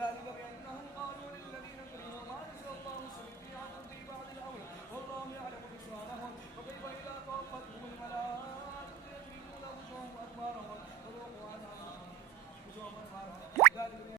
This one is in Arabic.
ذلك بأنهم قالوا للذين كرهوا ما نزل الله سيطيعكم في بعض الأمر والله يعلم إسرارهم وكيف إذا توفتهم الملائكة يضربون وجوههم وأدبارهم وذوقوا عذاب ذلك